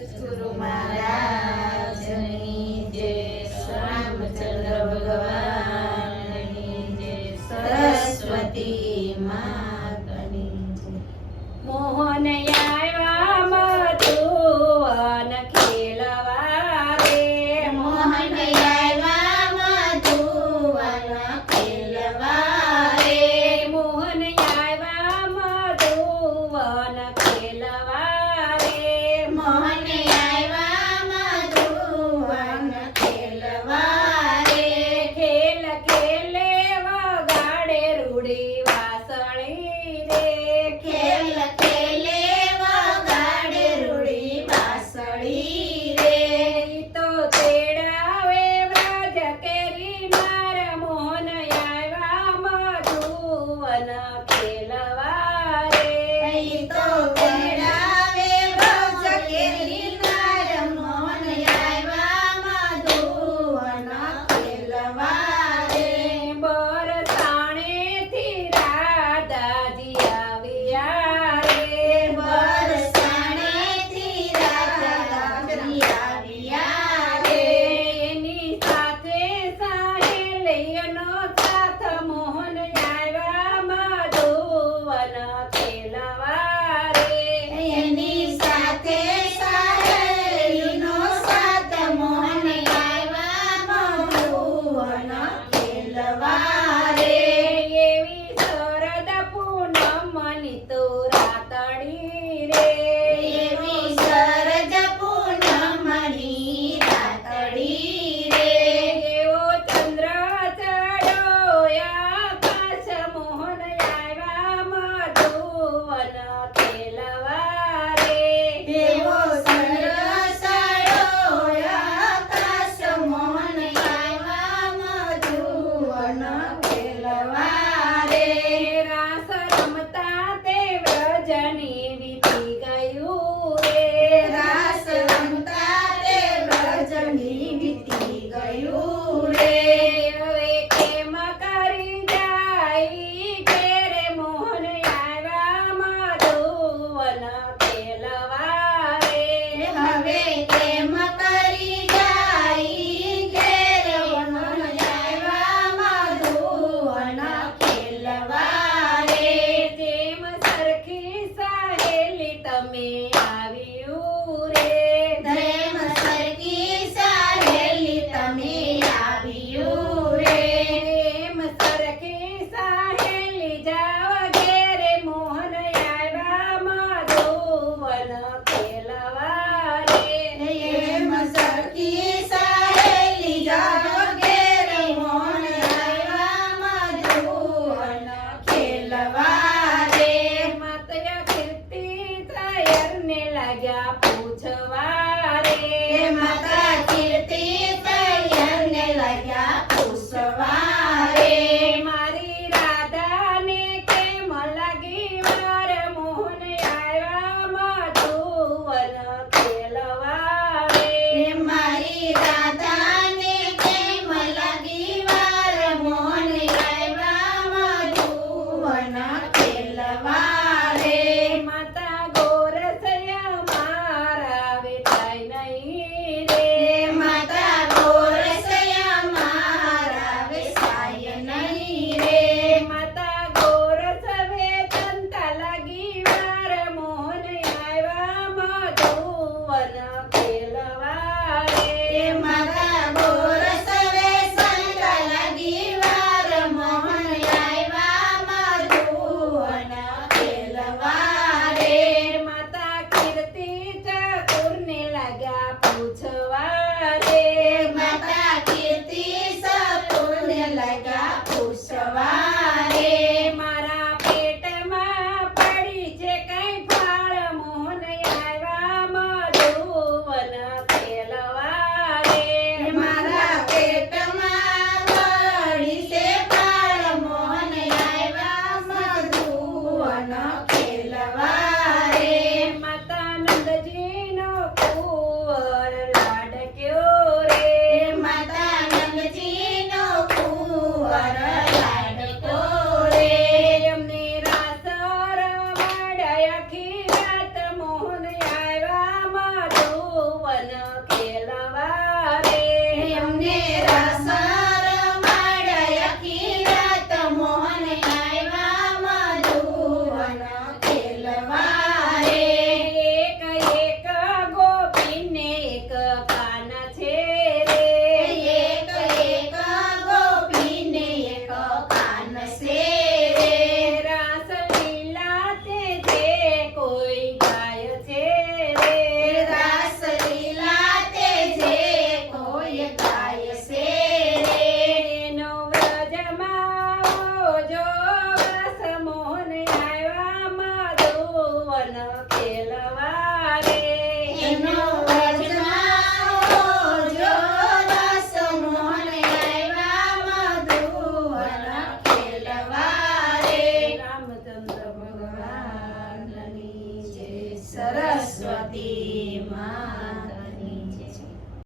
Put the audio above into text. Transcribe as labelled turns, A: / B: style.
A: Christus
B: લાગ્યા પૂછવા